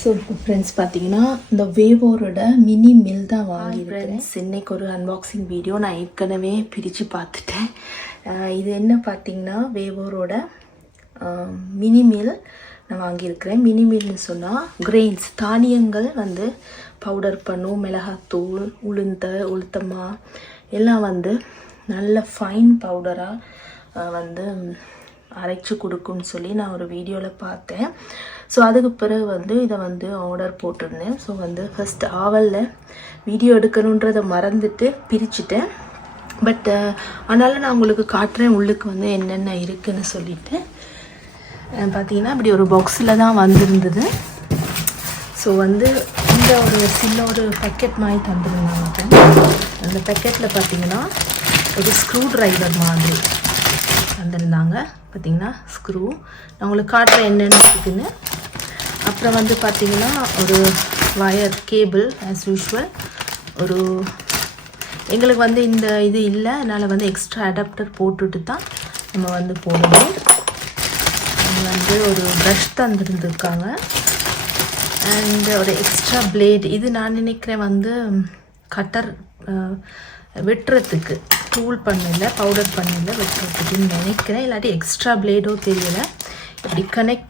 So friends பார்த்தீங்கன்னா இந்த வேவோரோட mini mill தான் வாங்கியிருக்கிறேன். இன்னைக்கு ஒரு அன்பாக்சிங் வீடியோ நான் ஏற்கனவே பிரித்து பார்த்துட்டேன். இது என்ன பார்த்தீங்கன்னா வேவோரோட மினி மில் நான் வாங்கியிருக்கிறேன். மினி மில்னு சொன்னால் கிரெயின்ஸ் தானியங்கள் வந்து பவுடர் பண்ணும், மிளகாத்தூள், உளுத்தமா எல்லாம் வந்து நல்ல ஃபைன் பவுடராக வந்து அரைச்சி கொடுக்குன்னு சொல்லி நான் ஒரு வீடியோவில் பார்த்தேன். ஸோ அதுக்கு பிறகு வந்து இதை வந்து ஆர்டர் போட்டிருந்தேன். ஸோ வந்து ஃபஸ்ட் ஆவலில் வீடியோ எடுக்கணுன்றதை மறந்துட்டு பிரிச்சுட்டேன். பட் அதனால் நான் உங்களுக்கு காட்டுறேன் உள்ளுக்கு வந்து என்னென்ன இருக்குதுன்னு சொல்லிட்டு. பார்த்தீங்கன்னா இப்படி ஒரு பாக்ஸில் தான் வந்திருந்தது. ஸோ வந்து இந்த ஒரு சின்ன ஒரு பேக்கெட் மாதிரி தந்துருந்தாங்க. அந்த பேக்கெட்டில் பார்த்தீங்கன்னா ஒரு ஸ்க்ரூ ட்ரைவர் மாதிரி தந்துருந்தாங்க. பார்த்தீங்கன்னா ஸ்க்ரூ நான் உங்களுக்கு காட்டுறேன் என்னென்ன இருக்குதுன்னு. அப்புறம் வந்து பார்த்திங்கன்னா ஒரு வயர் கேபிள் ஆஸ் யூஷுவல். ஒரு எங்களுக்கு வந்து இந்த இது இல்லை, அதனால் வந்து எக்ஸ்ட்ரா அடாப்டர் போட்டுட்டு தான் நம்ம வந்து போடணும். வந்து ஒரு ப்ரஷ் தந்துருந்துருக்காங்க அண்ட் ஒரு எக்ஸ்ட்ரா பிளேட். இது நான் நினைக்கிறேன் வந்து கட்டர் வெட்டுறதுக்கு, டூல் பண்ணல, பவுடர் பண்ணல, வெட்டுறதுக்குன்னு நினைக்கிறேன். இல்லாட்டி எக்ஸ்ட்ரா பிளேடோ தெரியலை. இப்படி கனெக்ட்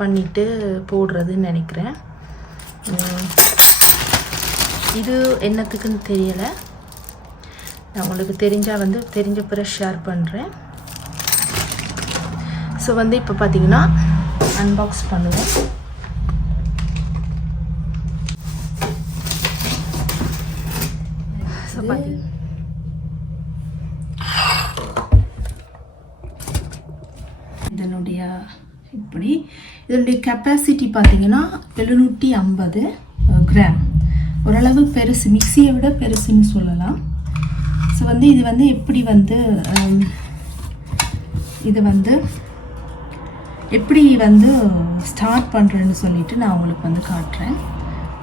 பண்ணிவிட்டு போடுறதுன்னு நினைக்கிறேன். இது என்னத்துக்குன்னு தெரியலை. நான் உங்களுக்கு தெரிஞ்ச பிறகு ஷேர் பண்ணுறேன். ஸோ வந்து இப்போ பார்த்தீங்கன்னா அன்பாக்ஸ் பண்ணுவேன். ஸோ பார்த்தீங்கன்னா இதனுடைய கெப்பாசிட்டி பார்த்தீங்கன்னா 750 கிராம். ஓரளவு பெருசு, மிக்சியை விட பெருசுன்னு சொல்லலாம். ஸோ வந்து இது வந்து எப்படி வந்து இது வந்து எப்படி வந்து ஸ்டார்ட் பண்ணுறேன்னு சொல்லிட்டு நான் உங்களுக்கு வந்து காட்டுறேன்.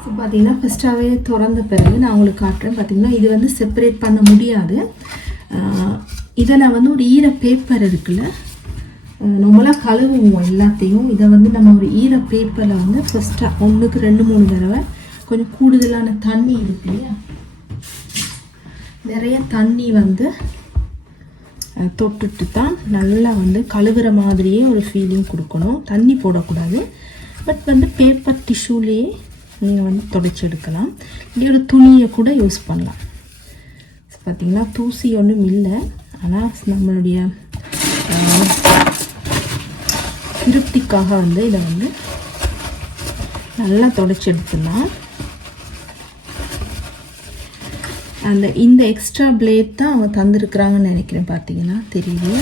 ஸோ பார்த்தீங்கன்னா ஃபஸ்ட்டாகவே திறந்த பிறகு நான் உங்களுக்கு காட்டுறேன். பார்த்தீங்கன்னா இது வந்து செப்பரேட் பண்ண முடியாது. இதை நான் வந்து ஒரு ஈர பேப்பர் இருக்குல்ல, நம்மளாக கழுவுவோம் எல்லாத்தையும். இதை வந்து நம்ம ஒரு ஈர பேப்பரில் வந்து ஃபஸ்ட்டாக 1க்கு 2-3 தடவை கொஞ்சம் கூடுதலான தண்ணி இருக்கு இல்லையா, நிறைய தண்ணி வந்து தொட்டுட்டு தான் நல்லா வந்து கழுவுற மாதிரியே ஒரு ஃபீலிங் கொடுக்கணும். தண்ணி போடக்கூடாது. பட் வந்து பேப்பர் டிஷ்யூலேயே நீங்கள் வந்து துடைச்சி எடுக்கலாம். இங்கே ஒரு துணியை கூட யூஸ் பண்ணலாம். பார்த்திங்கன்னா தூசி ஒன்றும் இல்லை, ஆனால் நம்மளுடைய திருப்திக்காக வந்து இதை வந்து நல்லா துடைச்சி எடுத்துடலாம். இந்த எக்ஸ்ட்ரா பிளேட் தான் அவங்க தந்துருக்குறாங்கன்னு நினைக்கிறேன். பார்த்தீங்கன்னா தெரியுது.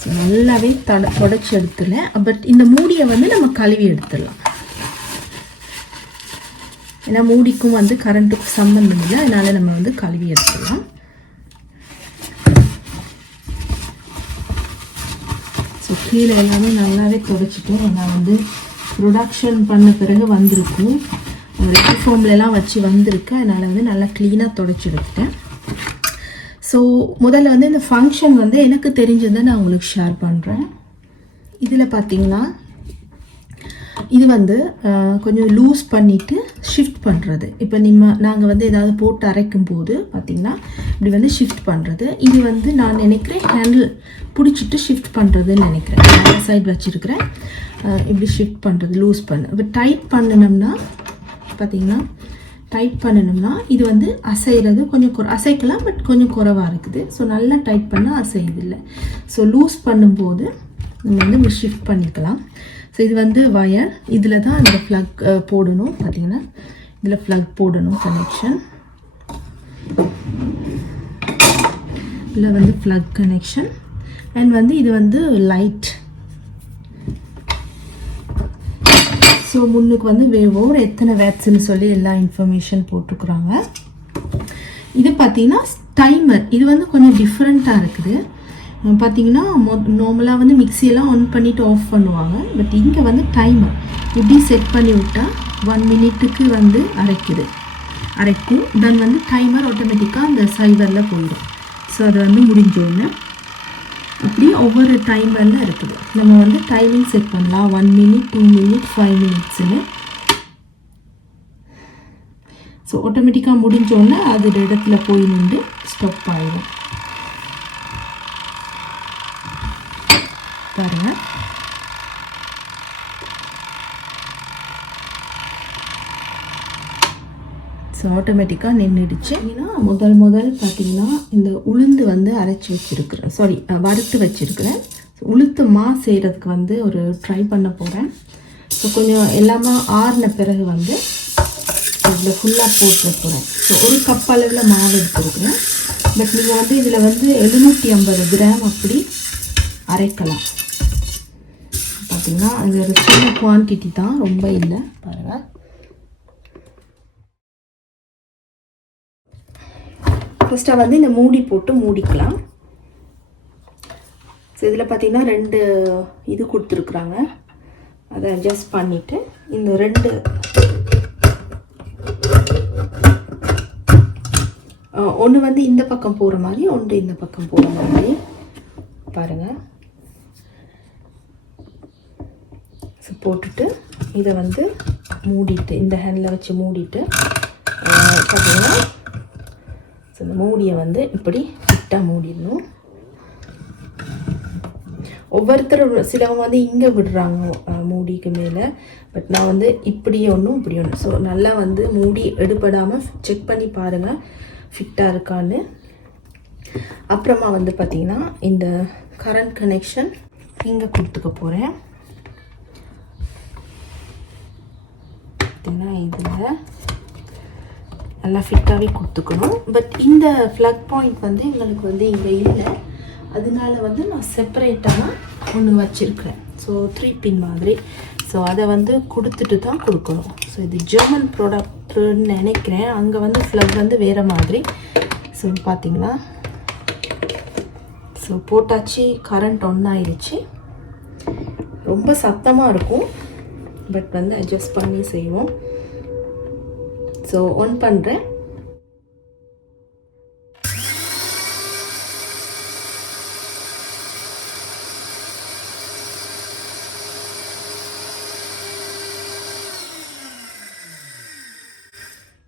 ஸோ நல்லாவே துடைச்சி எடுத்துல. பட் இந்த மூடியை வந்து நம்ம கழுவி எடுத்துடலாம். ஏன்னா மூடிக்கும் வந்து கரண்ட்டுக்கும் சம்மந்தம் இல்லை, அதனால் நம்ம வந்து கழுவி எடுத்துடலாம். ஸோ கீழே எல்லாமே நல்லாவே துடைச்சிட்டோம். நான் வந்து ப்ரொடக்ஷன் பண்ண பிறகு வந்திருக்கும், ரெட்டிஃபார்ம்லாம் வச்சு வந்திருக்கு. அதனால் வந்து நல்லா க்ளீனாக துடைச்சி எடுத்துட்டேன். ஸோ முதல்ல வந்து இந்த ஃபங்க்ஷன் வந்து எனக்கு தெரிஞ்சதை நான் உங்களுக்கு ஷேர் பண்ணுறேன். இதில் பார்த்தீங்கன்னா இது வந்து கொஞ்சம் லூஸ் பண்ணிவிட்டு ஷிஃப்ட் பண்ணுறது. இப்போ நாங்கள் வந்து ஏதாவது போட்டு அரைக்கும் போது பார்த்திங்கன்னா இப்படி வந்து ஷிஃப்ட் பண்ணுறது. இது வந்து நான் நினைக்கிறேன் ஹேண்டில் பிடிச்சிட்டு ஷிஃப்ட் பண்ணுறதுன்னு நினைக்கிறேன். அந்த சைடு வச்சுருக்கிறேன். இப்படி ஷிஃப்ட் பண்ணுறது, லூஸ் பண்ணு. இப்போ டைட் பண்ணணும்னா பார்த்திங்கன்னா இது வந்து அசைகிறது கொஞ்சம் அசைக்கலாம், பட் கொஞ்சம் குறைவாக இருக்குது. ஸோ நல்லா டைட் பண்ணால் அசையுது இல்லை. ஸோ லூஸ் பண்ணும்போது நம்ம வந்து இப்படி ஷிஃப்ட் பண்ணிக்கலாம். ஸோ இது வந்து வயர், இதில் தான் இந்த ஃப்ளக் போடணும். பார்த்திங்கன்னா இதில் ஃப்ளக் போடணும், கனெக்ஷன். இதில் வந்து ஃப்ளக் கனெக்ஷன். அண்ட் வந்து இது வந்து லைட். ஸோ முன்னுக்கு வந்து வேவோர் எத்தனை வேட்ஸ்ன்னு சொல்லி எல்லா இன்ஃபர்மேஷன் போட்டுக்கிறாங்க. இது பார்த்திங்கன்னா டைமர். இது வந்து கொஞ்சம் டிஃப்ரெண்ட்டாக இருக்குது. பார்த்திங்கன்னா நார்மலாக வந்து மிக்சியெல்லாம் ஆன் பண்ணிவிட்டு ஆஃப் பண்ணுவாங்க. பட் இங்கே வந்து டைமர் இப்படி செட் பண்ணி விட்டால் 1 மினிட்டுக்கு வந்து அரைக்கும். தென் வந்து டைமர் ஆட்டோமேட்டிக்காக அந்த சைவரில் போயிடும். ஸோ அது வந்து முடிஞ்சோடனே இப்படி ஒவ்வொரு டைமரில் இருக்குது. நம்ம வந்து டைமிங் செட் பண்ணலாம், 1 minute 2 minute 5 minutesன்னு. ஸோ ஆட்டோமேட்டிக்காக முடிஞ்சோடனே அது இடத்துல போய் நின்று ஸ்டாப் ஆகிடும். பாருங்கள், ஸோ ஆட்டோமேட்டிக்காக நின்றுடுச்சு. ஏன்னா முதல் பார்த்திங்கன்னா இந்த உளுந்து வந்து அரைச்சி வச்சுருக்குறேன், வறுத்து வச்சுருக்கிறேன். உளுத்து செய்கிறதுக்கு வந்து ஒரு ட்ரை பண்ண போகிறேன். ஸோ கொஞ்சம் எல்லாமே ஆறின பிறகு வந்து இதில் ஃபுல்லாக போட்டு போகிறேன். ஸோ ஒரு கப் அளவில் மாவு எடுத்துருக்குறேன். பட் நீங்கள் வந்து இதில் வந்து 750 கிராம் அப்படி அரைக்கலாம். பார்த்திங்கன்னா அது ஒரு சின்ன குவான்டிட்டி தான், ரொம்ப இல்லை. பாருங்கள், ஃபஸ்ட்டாக வந்து இந்த மூடி போட்டு மூடிக்கலாம். ஸோ இதில் பார்த்திங்கன்னா 2 இது கொடுத்துருக்குறாங்க. அதை அட்ஜஸ்ட் பண்ணிவிட்டு இந்த 2 ஒன்று வந்து இந்த பக்கம் போகிற மாதிரி, ஒன்று இந்த பக்கம் போகிற மாதிரி பாருங்கள். ஸோ போட்டுட்டு இதை வந்து மூடிட்டு இந்த ஹேண்டில் வச்சு மூடிட்டு பார்த்தீங்கன்னா ஸோ இந்த மூடியை வந்து இப்படி ஃபிட்டாக மூடிடணும். ஒவ்வொருத்தரும் சிலவங்க வந்து இங்கே விடுறாங்க மூடிக்கு மேலே. பட் நான் வந்து இப்படி ஒன்றும் இப்படி ஒன்று. ஸோ நல்லா வந்து மூடி எடுபடாமல் செக் பண்ணி பாருங்கள் ஃபிட்டாக இருக்கான்னு. அப்புறமா வந்து பார்த்திங்கன்னா இந்த கரண்ட் கனெக்ஷன் இங்கே கொடுத்துக்க போகிறேன். பார்த்திங்கன்னா இதில் நல்லா ஃபிட்டாகவே கொடுத்துக்கணும். பட் இந்த ஃப்ளக் பாயிண்ட் வந்து எங்களுக்கு வந்து இங்கே இல்லை, அதனால வந்து நான் செப்பரேட்டாக ஒன்று வச்சுருக்கிறேன். ஸோ 3 பின் மாதிரி. ஸோ அதை வந்து கொடுத்துட்டு தான் கொடுக்கணும். ஸோ இது ஜெர்மன் ப்ராடக்ட்னு நினைக்கிறேன். அங்கே வந்து ஃப்ளக் வந்து வேறு மாதிரி. ஸோ பார்த்திங்கன்னா ஸோ போட்டாச்சு, கரண்ட் ஒன் ஆயிடுச்சு. ரொம்ப சத்தமாக இருக்கும், பட் வந்து அட்ஜஸ்ட் பண்ணி செய்வோம். ஸோ ஆன் பண்ணுறேன்.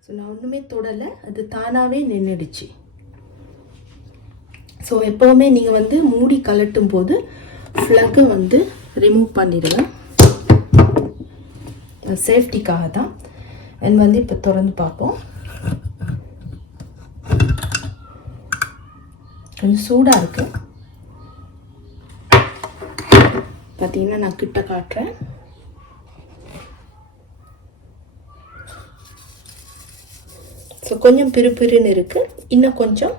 ஸோ நான் ஒன்றுமே தொடலை, அது தானாகவே நின்றுடுச்சு. ஸோ எப்போவுமே நீங்கள் வந்து மூடி கலட்டும் போது ஃப்ளக்கை வந்து ரிமூவ் பண்ணிடுவேன், சேஃப்டிக்காக தான். அண்ட் வந்து இப்போ திறந்து பார்ப்போம். கொஞ்சம் சூடாக இருக்குது. பார்த்தீங்கன்னா நான் கிட்ட காட்டுறேன். ஸோ கொஞ்சம் பிறுபிறுன்னு இருக்குது. இன்னும் கொஞ்சம்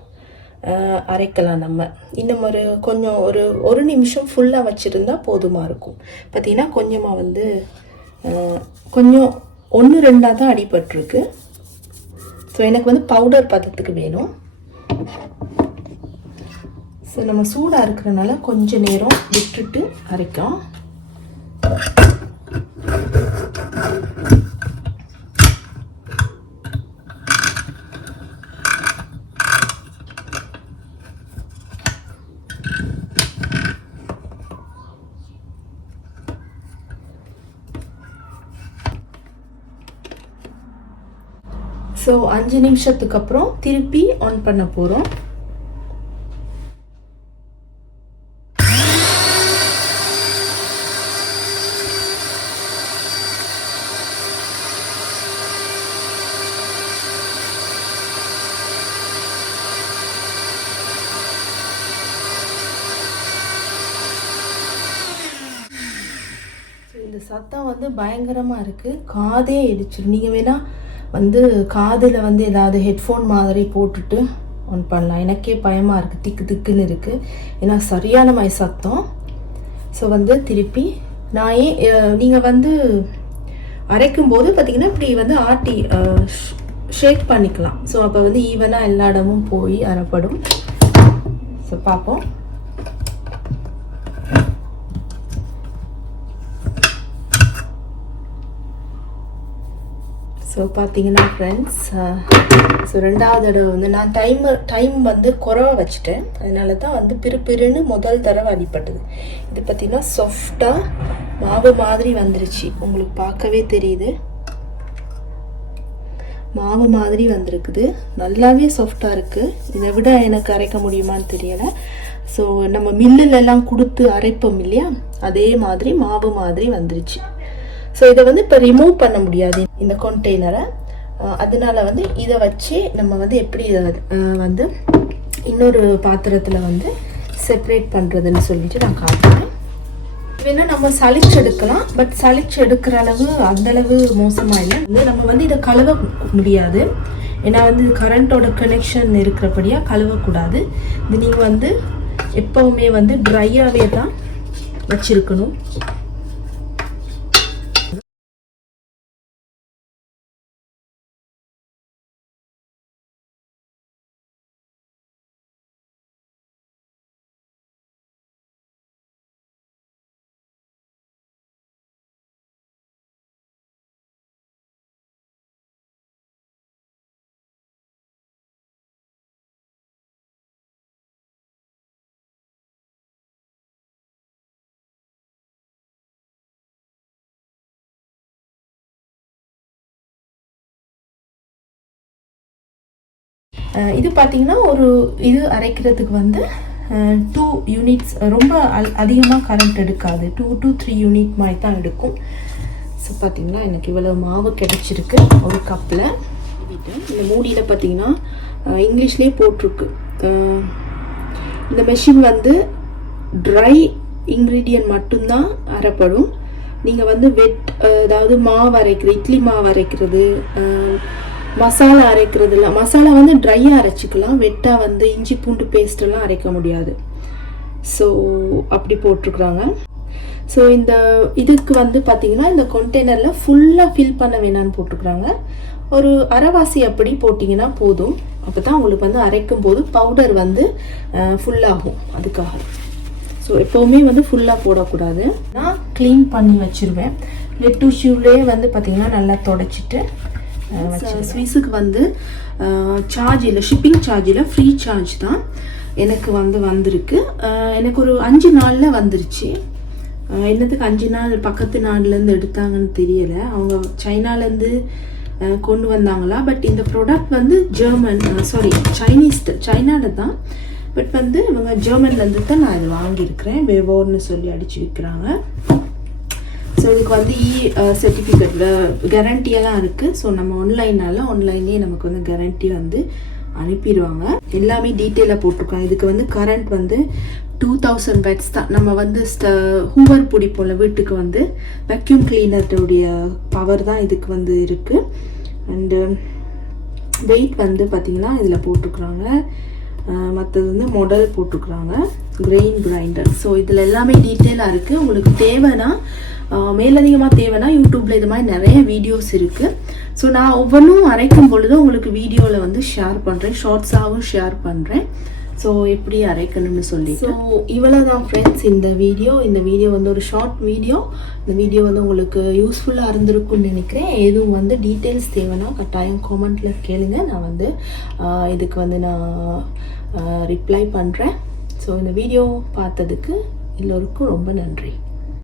அரைக்கலாம். நம்ம இன்னும் கொஞ்சம் ஒரு நிமிஷம் ஃபுல்லாக வச்சுருந்தா போதுமாக இருக்கும். பார்த்திங்கன்னா கொஞ்சமாக வந்து கொஞ்சம் 1-2 தான் அடிபட்டிருக்கு. ஸோ எனக்கு வந்து பவுடர் பதத்துக்கு வேணும். ஸோ நம்ம சூடாக இருக்கிறனால கொஞ்சம் நேரம் விட்டுட்டு அரைக்கலாம். ஸோ 5 நிமிஷத்துக்கு அப்புறம் திருப்பி ஆன் பண்ண போகிறோம். இந்த சத்தம் வந்து பயங்கரமாக இருக்குது, காதே இடிச்சிடும். நீங்கள் வேணால் வந்து காதில் வந்து ஏதாவது ஹெட்ஃபோன் மாதிரி போட்டுட்டு ஆன் பண்ணலாம். எனக்கே பயமாக இருக்குது, திக்கு திக்குன்னு இருக்குது, ஏன்னா சரியான மாதிரி சத்தம். ஸோ வந்து திருப்பி நான் நீங்கள் வந்து அரைக்கும்போது பார்த்திங்கன்னா இப்படி வந்து ஆட்டி ஷேக் பண்ணிக்கலாம். ஸோ அப்போ வந்து ஈவனாக எல்லா இடமும் போய் அரைப்படும். ஸோ பார்ப்போம். ஸோ பார்த்தீங்கன்னா ஃப்ரெண்ட்ஸ், ஸோ ரெண்டாவது தடவை வந்து நான் டைம் வந்து குறைவா வச்சுட்டேன். அதனால தான் வந்து பிறுபிறுன்னு முதல் தடவை அடிப்பட்டது. இது பார்த்தீங்கன்னா சாஃப்டாக மாவு மாதிரி வந்துருச்சு. உங்களுக்கு பார்க்கவே தெரியுது, மாவு மாதிரி வந்திருக்குது. நல்லாவே சாஃப்டாக இருக்குது. இதை விட எனக்கு அரைக்க முடியுமான்னு தெரியலை. ஸோ நம்ம மில்லுலெல்லாம் கொடுத்து அரைப்போம் இல்லையா, அதே மாதிரி மாவு மாதிரி வந்துருச்சு. ஸோ இதை வந்து இப்போ ரிமூவ் பண்ண முடியாது இந்த கண்டெய்னரை. அதனால வந்து இதை வச்சு நம்ம வந்து எப்படி வந்து இன்னொரு பாத்திரத்தில் வந்து செப்பரேட் பண்ணுறதுன்னு சொல்லிட்டு நான் காட்டுறேன். வேணா நம்ம சளிச்சு எடுக்கலாம், பட் சளிச்சு எடுக்கிற அளவு அந்தளவு மோசமாக இல்லை. வந்து நம்ம வந்து இதை கழுவ முடியாது, ஏன்னா வந்து கரண்ட்டோட கனெக்ஷன் இருக்கிறபடியாக கழுவக்கூடாது. இது நீங்கள் வந்து எப்போவுமே வந்து ட்ரையாகவே தான் வச்சுருக்கணும். இது பார்த்தீங்கன்னா ஒரு இது அரைக்கிறதுக்கு வந்து 2 யூனிட்ஸ், ரொம்ப அதிகமாக கரண்ட் எடுக்காது. 2 to 3 யூனிட் மாதிரி தான் எடுக்கும். ஸோ பார்த்தீங்கன்னா எனக்கு இவ்வளோ மாவு கிடச்சிருக்கு ஒரு கப்பில். இந்த மூடியில் பார்த்தீங்கன்னா இங்கிலீஷ்லேயே போட்டிருக்கு, இந்த மெஷின் வந்து ட்ரை இன்க்ரீடியன்ட் மட்டும்தான் அரைப்படும். நீங்கள் வந்து அதாவது மாவு அரைக்கிறது, இட்லி மாவு அரைக்கிறது, மசாலா அரைக்கிறது இல்லை. மசாலா வந்து ட்ரையாக அரைச்சிக்கலாம், வெட்டாக வந்து இஞ்சி பூண்டு பேஸ்டெல்லாம் அரைக்க முடியாது. ஸோ அப்படி போட்டிருக்குறாங்க. ஸோ இந்த இதுக்கு வந்து பார்த்தீங்கன்னா இந்த கண்டெய்னரில் ஃபுல்லாக ஃபில் பண்ண வேணான்னு போட்டிருக்குறாங்க. ஒரு அரைவாசி அப்படி போட்டிங்கன்னா போதும். அப்போ தான் உங்களுக்கு வந்து அரைக்கும் போது பவுடர் வந்து ஃபுல்லாகும். அதுக்காக ஸோ எப்போவுமே வந்து ஃபுல்லாக போடக்கூடாது. நான் க்ளீன் பண்ணி வச்சுருவேன். லெட் டிஷ்யூலேயே வந்து பார்த்திங்கன்னா நல்லா தொடச்சிட்டு ஸ்வீஸுக்கு வந்து சார்ஜ் இல்லை, ஷிப்பிங் சார்ஜ் இல்லை, ஃப்ரீ சார்ஜ் தான் எனக்கு வந்து வந்திருக்கு. எனக்கு ஒரு 5 நாளில் வந்துருச்சு. என்னத்துக்கு 5 நாள் பக்கத்து நாடுலேருந்து எடுத்தாங்கன்னு தெரியலை. அவங்க சைனாலேருந்து கொண்டு வந்தாங்களா, பட் இந்த ப்ராடக்ட் வந்து சைனாவில் தான், பட் வந்து இவங்க ஜெர்மன்லேருந்து தான் நான் இது வாங்கியிருக்கிறேன். வேவோர்னு சொல்லி அடித்து விற்கிறாங்க. ஸோ இதுக்கு வந்து சர்டிஃபிகேட்டில் கேரண்டியெல்லாம் இருக்குது. ஸோ நம்ம ஆன்லைன்லேயே நமக்கு வந்து கேரண்டி வந்து அனுப்பிடுவாங்க. எல்லாமே டீட்டெயிலாக போட்டிருக்காங்க. இதுக்கு வந்து கரண்ட் வந்து 2000 வாட்ஸ் தான். நம்ம வந்து ஹூவர் பிடிப்போம்ல வீட்டுக்கு, வந்து வேக்யூம் கிளீனருடைய பவர் தான் இதுக்கு வந்து இருக்குது. அண்டு வெயிட் வந்து பார்த்திங்கன்னா இதில் போட்டிருக்குறாங்க. மற்றது வந்து மாடல் போட்டிருக்குறாங்க, கிரெயின் கிரைண்டர். ஸோ இதில் எல்லாமே டீட்டெயிலாக இருக்குது. உங்களுக்கு தேவைன்னா மேலதிகமாக தேவைன்னா யூடியூப்பில் இது மாதிரி நிறைய வீடியோஸ் இருக்குது. ஸோ நான் ஒவ்வொன்றும் அரைக்கும் பொழுது உங்களுக்கு வீடியோவில் வந்து ஷேர் பண்ணுறேன், ஷார்ட்ஸாகவும் ஷேர் பண்ணுறேன். ஸோ எப்படி அரைக்கணும்னு சொல்லி. ஸோ இவ்வளோ தான் ஃப்ரெண்ட்ஸ் இந்த வீடியோ வந்து ஒரு ஷார்ட் வீடியோ. இந்த வீடியோ வந்து உங்களுக்கு யூஸ்ஃபுல்லாக இருந்திருக்குன்னு நினைக்கிறேன். எதுவும் வந்து டீட்டெயில்ஸ் தேவைன்னா கட்டாயம் காமெண்ட்டில் கேளுங்க. நான் வந்து இதுக்கு வந்து நான் ரிப்ளை பண்ணுறேன். ஸோ இந்த வீடியோ பார்த்ததுக்கு எல்லோருக்கும் ரொம்ப நன்றி.